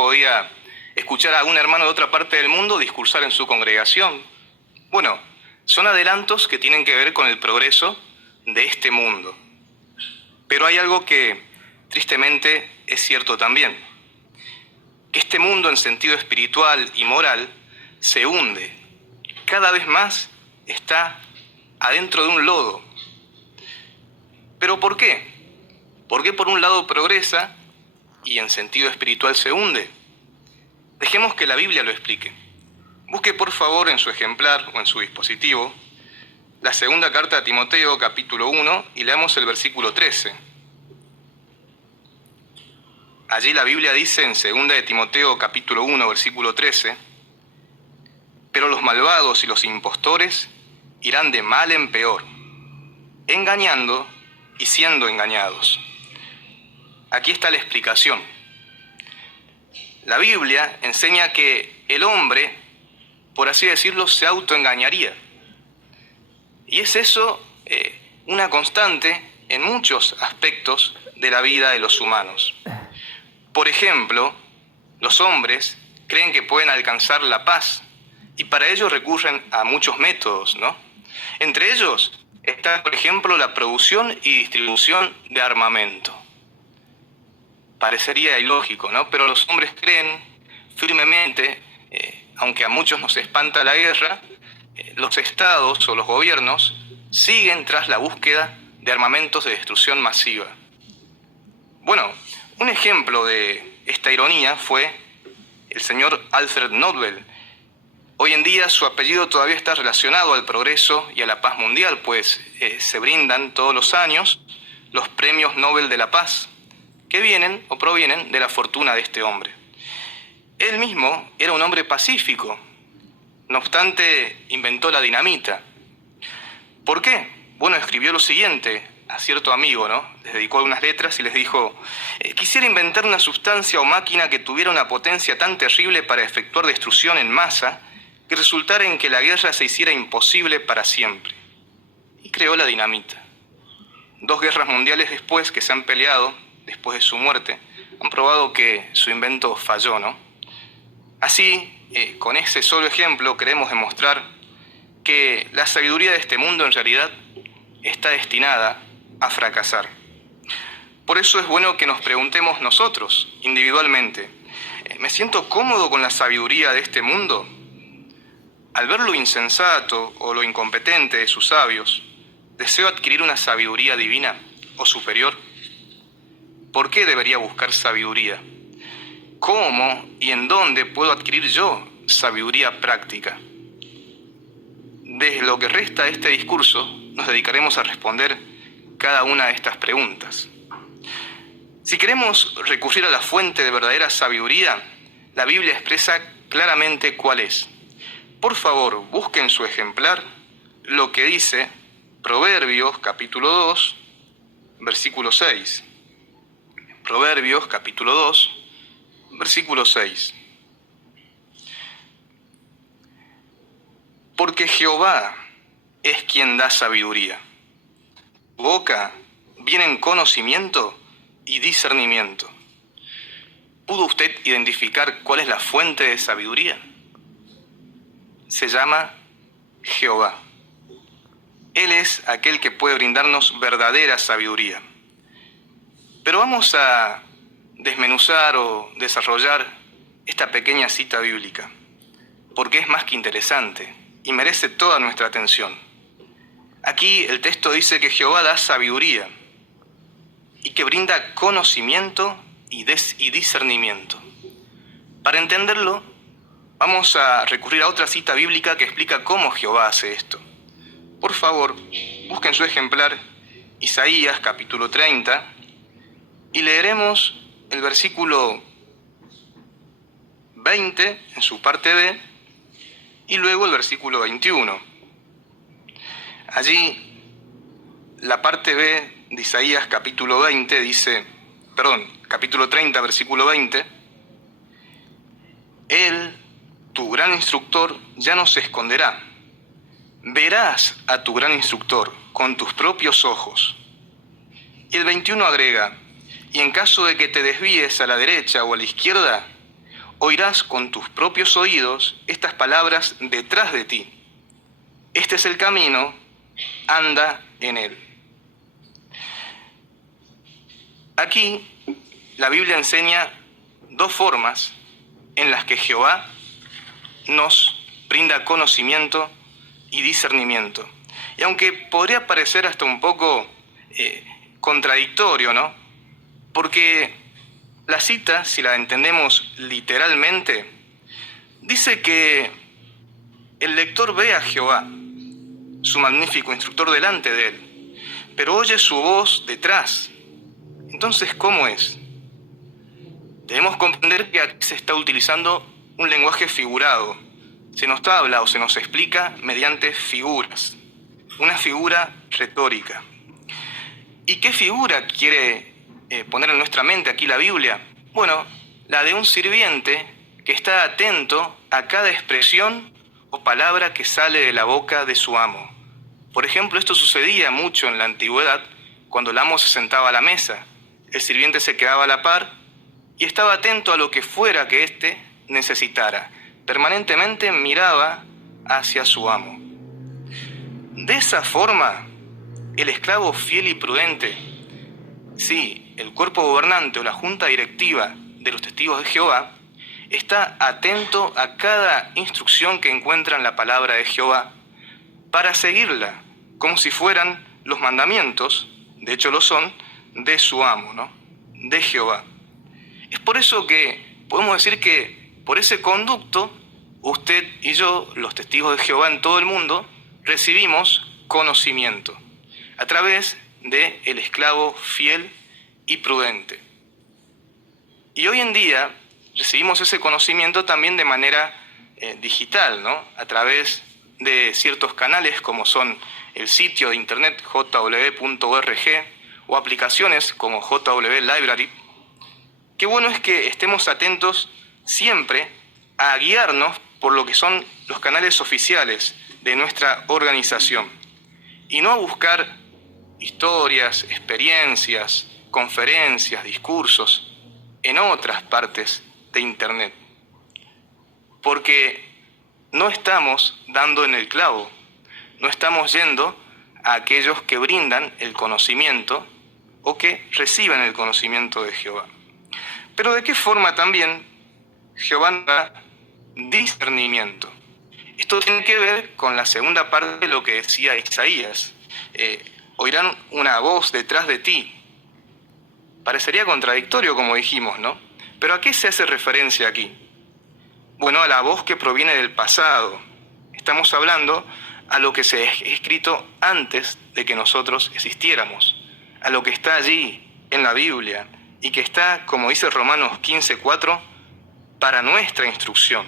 podía escuchar a un hermano de otra parte del mundo discursar en su congregación. Bueno, son adelantos que tienen que ver con el progreso de este mundo. Pero hay algo que tristemente es cierto también, que este mundo en sentido espiritual y moral se hunde. Cada vez más está adentro de un lodo. ¿Pero por qué? ¿Por qué por un lado progresa y en sentido espiritual se hunde? Dejemos que la Biblia lo explique. Busque por favor en su ejemplar o en su dispositivo la segunda carta a Timoteo capítulo 1 y leamos el versículo 13. Allí la Biblia dice en segunda de Timoteo capítulo 1 versículo 13: pero los malvados y los impostores irán de mal en peor, engañando y siendo engañados. Aquí está la explicación. La Biblia enseña que el hombre, por así decirlo, se autoengañaría. Y es eso una constante en muchos aspectos de la vida de los humanos. Por ejemplo, los hombres creen que pueden alcanzar la paz y para ello recurren a muchos métodos, ¿no? Entre ellos está, por ejemplo, la producción y distribución de armamento. Parecería ilógico, ¿no? Pero los hombres creen firmemente, aunque a muchos nos espanta la guerra, los estados o los gobiernos siguen tras la búsqueda de armamentos de destrucción masiva. Bueno, un ejemplo de esta ironía fue el señor Alfred Nobel. Hoy en día su apellido todavía está relacionado al progreso y a la paz mundial, pues se brindan todos los años los premios Nobel de la Paz, que vienen o provienen de la fortuna de este hombre. Él mismo era un hombre pacífico, no obstante inventó la dinamita. ¿Por qué? Bueno, escribió lo siguiente a cierto amigo, ¿no? Les dedicó algunas letras y les dijo: quisiera inventar una sustancia o máquina que tuviera una potencia tan terrible para efectuar destrucción en masa que resultara en que la guerra se hiciera imposible para siempre. Y creó la dinamita. 2 guerras mundiales después que se han peleado, después de su muerte, han probado que su invento falló, ¿no? Así, con ese solo ejemplo queremos demostrar que la sabiduría de este mundo en realidad está destinada a fracasar. Por eso es bueno que nos preguntemos nosotros, individualmente: ¿me siento cómodo con la sabiduría de este mundo? Al ver lo insensato o lo incompetente de sus sabios, ¿deseo adquirir una sabiduría divina o superior? ¿Por qué debería buscar sabiduría? ¿Cómo y en dónde puedo adquirir yo sabiduría práctica? Desde lo que resta de este discurso, nos dedicaremos a responder cada una de estas preguntas. Si queremos recurrir a la fuente de verdadera sabiduría, la Biblia expresa claramente cuál es. Por favor, busquen en su ejemplar lo que dice Proverbios capítulo 2, versículo 6. Proverbios capítulo 2, versículo 6. Porque Jehová es quien da sabiduría. De su boca vienen conocimiento y discernimiento. ¿Pudo usted identificar cuál es la fuente de sabiduría? Se llama Jehová. Él es aquel que puede brindarnos verdadera sabiduría. Pero vamos a desmenuzar o desarrollar esta pequeña cita bíblica, porque es más que interesante y merece toda nuestra atención. Aquí el texto dice que Jehová da sabiduría y que brinda conocimiento y discernimiento. Para entenderlo, vamos a recurrir a otra cita bíblica que explica cómo Jehová hace esto. Por favor, busquen su ejemplar Isaías capítulo 30 y leeremos el versículo 20 en su parte B y luego el versículo 21. Allí, la parte B de Isaías capítulo 20 dice, capítulo 30, versículo 20: Él, tu gran instructor, ya no se esconderá. Verás a tu gran instructor con tus propios ojos. Y el 21 agrega: y en caso de que te desvíes a la derecha o a la izquierda, oirás con tus propios oídos estas palabras detrás de ti. Este es el camino, anda en él. Aquí la Biblia enseña dos formas en las que Jehová nos brinda conocimiento y discernimiento. Y aunque podría parecer hasta un poco contradictorio, ¿no? Porque la cita, si la entendemos literalmente, dice que el lector ve a Jehová, su magnífico instructor, delante de él, pero oye su voz detrás. Entonces, ¿cómo es? Debemos comprender que aquí se está utilizando un lenguaje figurado. Se nos habla o se nos explica mediante figuras, una figura retórica. ¿Y qué figura quiere poner en nuestra mente aquí la Biblia? Bueno, la de un sirviente que está atento a cada expresión o palabra que sale de la boca de su amo. Por ejemplo, esto sucedía mucho en la antigüedad cuando el amo se sentaba a la mesa. El sirviente se quedaba a la par y estaba atento a lo que fuera que éste necesitara. Permanentemente miraba hacia su amo. De esa forma, el esclavo fiel y prudente, sí, el cuerpo gobernante o la junta directiva de los testigos de Jehová, está atento a cada instrucción que encuentra en la palabra de Jehová para seguirla, como si fueran los mandamientos, de hecho lo son, de su amo, ¿no? De Jehová. Es por eso que podemos decir que por ese conducto, usted y yo, los testigos de Jehová en todo el mundo, recibimos conocimiento a través del esclavo fiel y prudente. Y hoy en día recibimos ese conocimiento también de manera digital, ¿no? A través de ciertos canales como son el sitio de internet jw.org o aplicaciones como JW Library. Qué bueno es que estemos atentos siempre a guiarnos por lo que son los canales oficiales de nuestra organización y no a buscar historias, experiencias, conferencias, discursos en otras partes de internet. Porque no estamos dando en el clavo, no estamos yendo a aquellos que brindan el conocimiento o que reciben el conocimiento de Jehová. Pero ¿de qué forma también Jehová nos da discernimiento? Esto tiene que ver con la segunda parte de lo que decía Isaías. Oirán una voz detrás de ti. Parecería contradictorio, como dijimos, ¿no? Pero ¿a qué se hace referencia aquí? Bueno, a la voz que proviene del pasado. Estamos hablando a lo que se ha escrito antes de que nosotros existiéramos, a lo que está allí en la Biblia y que está, como dice Romanos 15:4, para nuestra instrucción.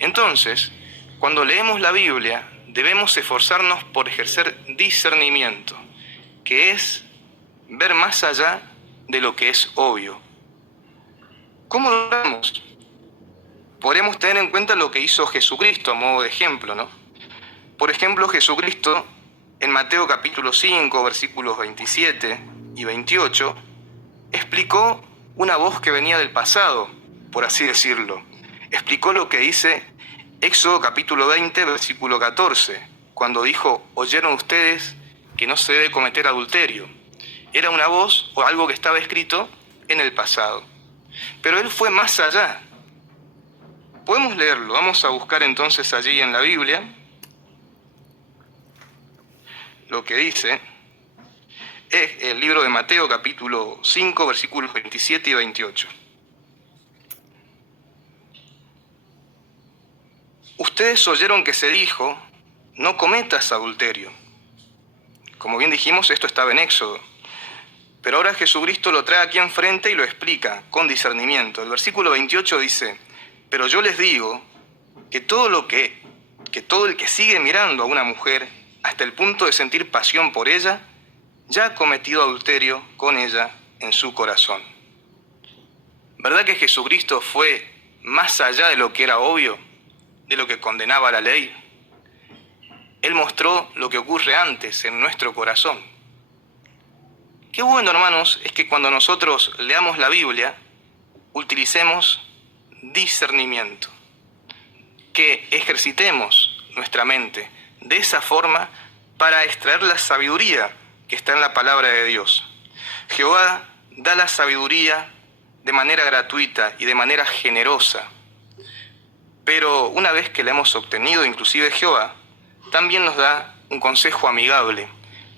Entonces, cuando leemos la Biblia, debemos esforzarnos por ejercer discernimiento, que es ver más allá de lo que es obvio. ¿Cómo lo hacemos? Podríamos tener en cuenta lo que hizo Jesucristo a modo de ejemplo, ¿no? Por ejemplo, Jesucristo, en Mateo capítulo 5, versículos 27 y 28, explicó una voz que venía del pasado, por así decirlo. Explicó lo que dice Éxodo capítulo 20, versículo 14, cuando dijo: oyeron ustedes que no se debe cometer adulterio. Era una voz o algo que estaba escrito en el pasado. Pero él fue más allá. Podemos leerlo, vamos a buscar entonces allí en la Biblia lo que dice. Es el libro de Mateo capítulo 5, versículos 27 y 28. Ustedes oyeron que se dijo: no cometas adulterio. Como bien dijimos, esto estaba en Éxodo. Pero ahora Jesucristo lo trae aquí enfrente y lo explica con discernimiento. El versículo 28 dice: pero yo les digo que todo el que sigue mirando a una mujer hasta el punto de sentir pasión por ella, ya ha cometido adulterio con ella en su corazón. ¿Verdad que Jesucristo fue más allá de lo que era obvio, de lo que condenaba la ley? Él mostró lo que ocurre antes en nuestro corazón. Qué bueno, hermanos, es que cuando nosotros leamos la Biblia, utilicemos discernimiento. Que ejercitemos nuestra mente de esa forma para extraer la sabiduría que está en la palabra de Dios. Jehová da la sabiduría de manera gratuita y de manera generosa. Pero una vez que la hemos obtenido, inclusive Jehová, también nos da un consejo amigable,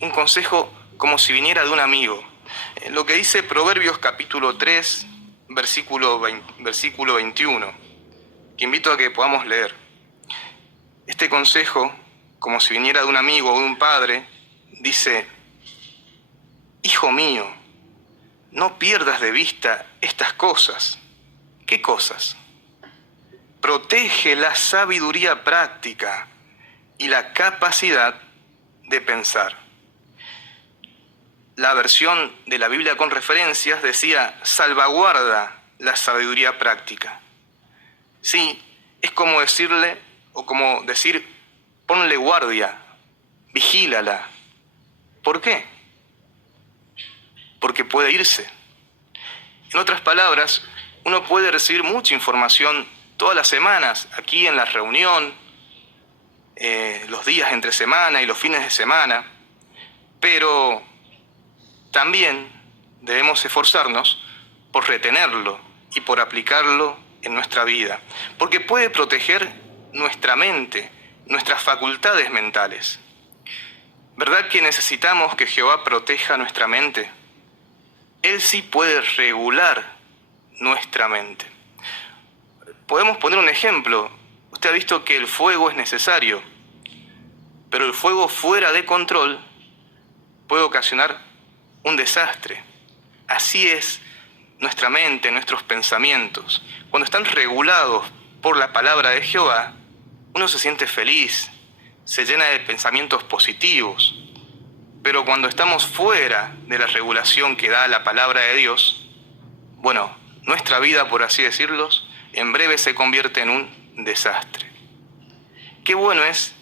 un consejo como si viniera de un amigo. Lo que dice Proverbios capítulo 3, versículo 21, que invito a que podamos leer. Este consejo, como si viniera de un amigo o de un padre, dice: Hijo mío, no pierdas de vista estas cosas. ¿Qué cosas? Protege la sabiduría práctica y la capacidad de pensar. La versión de la Biblia con referencias decía: salvaguarda la sabiduría práctica. Sí, es como decirle, o como decir, ponle guardia, vigílala. ¿Por qué? Porque puede irse. En otras palabras, uno puede recibir mucha información todas las semanas, aquí en la reunión, los días entre semana y los fines de semana, pero también debemos esforzarnos por retenerlo y por aplicarlo en nuestra vida, porque puede proteger nuestra mente, nuestras facultades mentales. ¿Verdad que necesitamos que Jehová proteja nuestra mente? Él sí puede regular nuestra mente. Podemos poner un ejemplo. Usted ha visto que el fuego es necesario, pero el fuego fuera de control puede ocasionar un desastre. Así es nuestra mente, nuestros pensamientos. Cuando están regulados por la palabra de Jehová, uno se siente feliz, se llena de pensamientos positivos. Pero cuando estamos fuera de la regulación que da la palabra de Dios, bueno, nuestra vida, por así decirlo, en breve se convierte en un desastre. Qué bueno es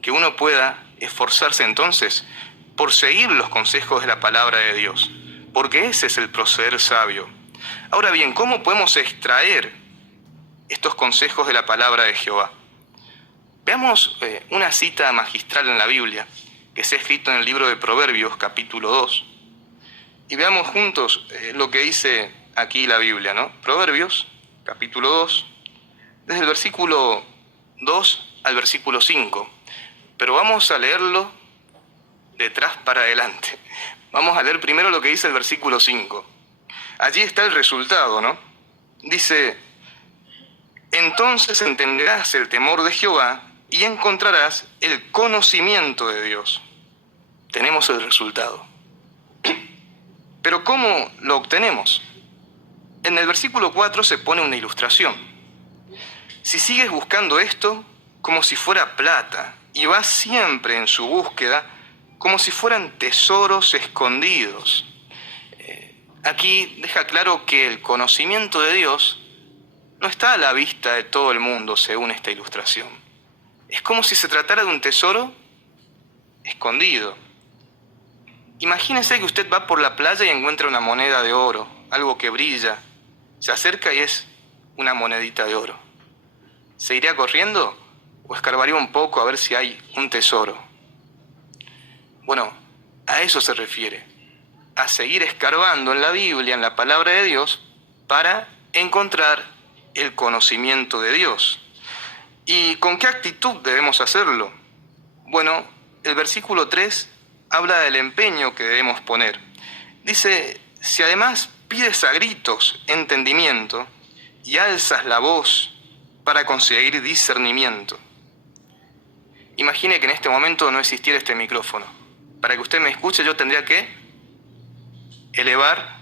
que uno pueda esforzarse entonces por seguir los consejos de la palabra de Dios, porque ese es el proceder sabio. Ahora bien, ¿cómo podemos extraer estos consejos de la palabra de Jehová? Veamos una cita magistral en la Biblia, que se ha escrito en el libro de Proverbios, capítulo 2, y veamos juntos lo que dice aquí la Biblia, ¿no? Proverbios, capítulo 2, desde el versículo 2 al versículo 5, pero vamos a leerlo de atrás para adelante. Vamos a leer primero lo que dice el versículo 5. Allí está el resultado, ¿no? Dice: entonces entenderás el temor de Jehová y encontrarás el conocimiento de Dios. Tenemos el resultado. Pero ¿cómo lo obtenemos? En el versículo 4 se pone una ilustración. Si sigues buscando esto como si fuera plata y vas siempre en su búsqueda como si fueran tesoros escondidos. Aquí deja claro que el conocimiento de Dios no está a la vista de todo el mundo según esta ilustración. Es como si se tratara de un tesoro escondido. Imagínese que usted va por la playa y encuentra una moneda de oro, algo que brilla. Se acerca y es una monedita de oro. ¿Se iría corriendo o escarbaría un poco a ver si hay un tesoro? Bueno, a eso se refiere, a seguir escarbando en la Biblia, en la palabra de Dios, para encontrar el conocimiento de Dios. ¿Y con qué actitud debemos hacerlo? Bueno, el versículo 3 habla del empeño que debemos poner. Dice: si además pides a gritos entendimiento y alzas la voz para conseguir discernimiento. Imagine que en este momento no existiera este micrófono. Para que usted me escuche, yo tendría que elevar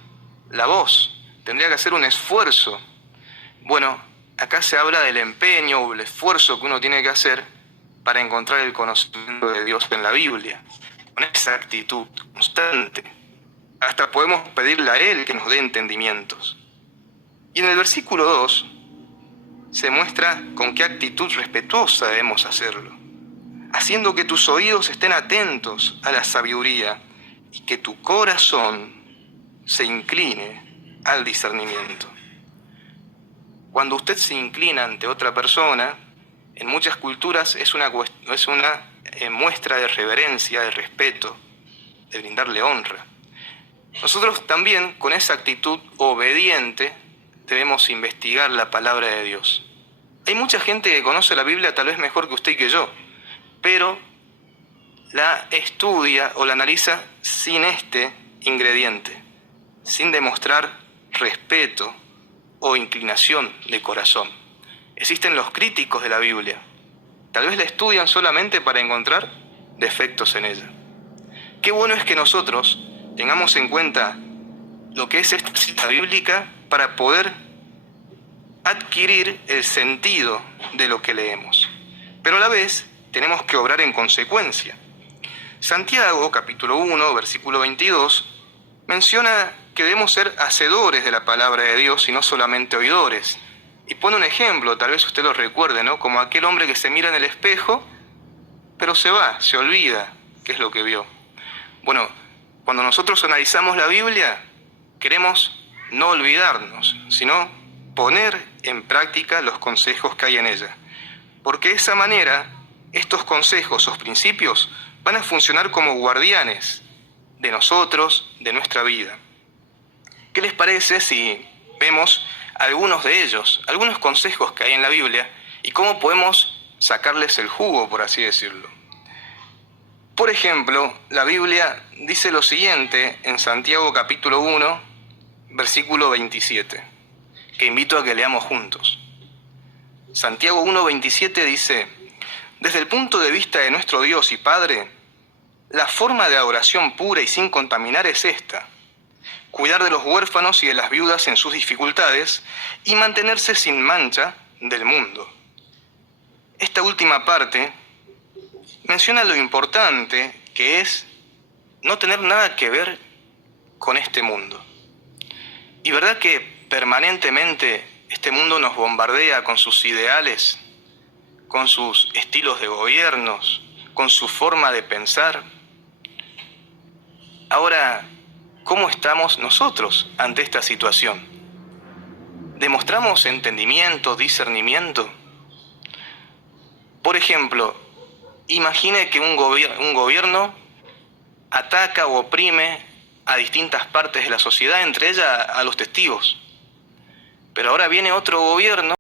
la voz, tendría que hacer un esfuerzo. Bueno, acá se habla del empeño o el esfuerzo que uno tiene que hacer para encontrar el conocimiento de Dios en la Biblia, con esa actitud constante. Hasta podemos pedirle a Él que nos dé entendimientos. Y en el versículo 2 se muestra con qué actitud respetuosa debemos hacerlo, haciendo que tus oídos estén atentos a la sabiduría y que tu corazón se incline al discernimiento. Cuando usted se inclina ante otra persona, en muchas culturas es una muestra de reverencia, de respeto, de brindarle honra. Nosotros también, con esa actitud obediente, debemos investigar la palabra de Dios. Hay mucha gente que conoce la Biblia tal vez mejor que usted y que yo, pero la estudia o la analiza sin este ingrediente, sin demostrar respeto o inclinación de corazón. Existen los críticos de la Biblia. Tal vez la estudian solamente para encontrar defectos en ella. Qué bueno es que nosotros tengamos en cuenta lo que es esta cita bíblica para poder adquirir el sentido de lo que leemos. Pero a la vez tenemos que obrar en consecuencia. Santiago, capítulo 1, versículo 22, menciona que debemos ser hacedores de la palabra de Dios y no solamente oidores. Y pone un ejemplo, tal vez usted lo recuerde, ¿no? Como aquel hombre que se mira en el espejo, pero se va, se olvida qué es lo que vio. Bueno, cuando nosotros analizamos la Biblia, queremos no olvidarnos, sino poner en práctica los consejos que hay en ella. Porque de esa manera, estos consejos, esos principios, van a funcionar como guardianes de nosotros, de nuestra vida. ¿Qué les parece si vemos algunos de ellos, algunos consejos que hay en la Biblia y cómo podemos sacarles el jugo, por así decirlo? Por ejemplo, la Biblia dice lo siguiente en Santiago capítulo 1, versículo 27, que invito a que leamos juntos. Santiago 1:27 dice: desde el punto de vista de nuestro Dios y Padre, la forma de adoración pura y sin contaminar es esta: cuidar de los huérfanos y de las viudas en sus dificultades y mantenerse sin mancha del mundo. Esta última parte menciona lo importante que es no tener nada que ver con este mundo. Y verdad que permanentemente este mundo nos bombardea con sus ideales, con sus estilos de gobiernos, con su forma de pensar. Ahora, ¿cómo estamos nosotros ante esta situación? ¿Demostramos entendimiento, discernimiento? Por ejemplo, imagine que un gobierno ataca o oprime a distintas partes de la sociedad, entre ellas a los testigos. Pero ahora viene otro gobierno